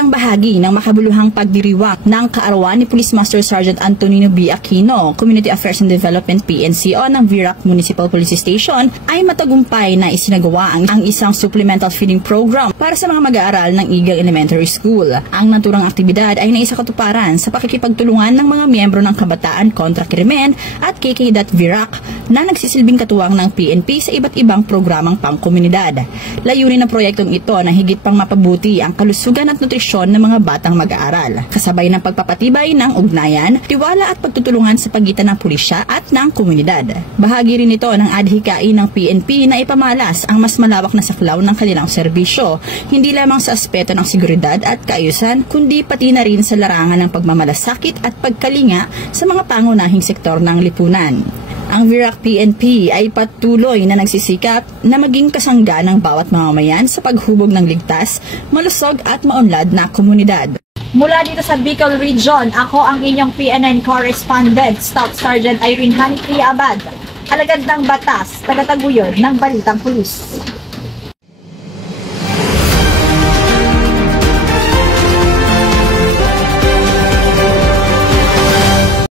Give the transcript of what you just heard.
bilang bahagi ng makabuluhang pagdiriwang ng kaarawan ni Police Master Sergeant Antonino B. Aquino, Community Affairs and Development PNCO ng Virac Municipal Police Station, ay matagumpay na isinagawa ang isang supplemental feeding program para sa mga mag-aaral ng Eagle Elementary School. Ang naturang aktibidad ay naisakatuparan sa pakikipagtulungan ng mga miyembro ng Kabataan Kontra Krimen at KK.Virac na nagsisilbing katuwang ng PNP sa iba't ibang programang pangkomunidad. Layunin ng proyektong ito na higit pang mapabuti ang kalusugan at nutrisyon ng mga batang mag-aaral, kasabay ng pagpapatibay ng ugnayan, tiwala at pagtutulungan sa pagitan ng pulisya at ng komunidad. Bahagi rin ito ng adhikain ng PNP na ipamalas ang mas malawak na saklaw ng kanilang serbisyo, hindi lamang sa aspeto ng seguridad at kaayusan, kundi pati na rin sa larangan ng pagmamalasakit at pagkalinga sa mga pangunahing sektor ng lipunan. Ang Virac PNP ay patuloy na nagsisikap na maging kasangga ng bawat mamamayan sa paghubog ng ligtas, malusog at maunlad na komunidad. Mula dito sa Bicol Region, ako ang inyong PNN correspondent, Staff Sergeant Irene Hanitri Abad, alagad ng batas, tagataguyod ng Balitang Pulis.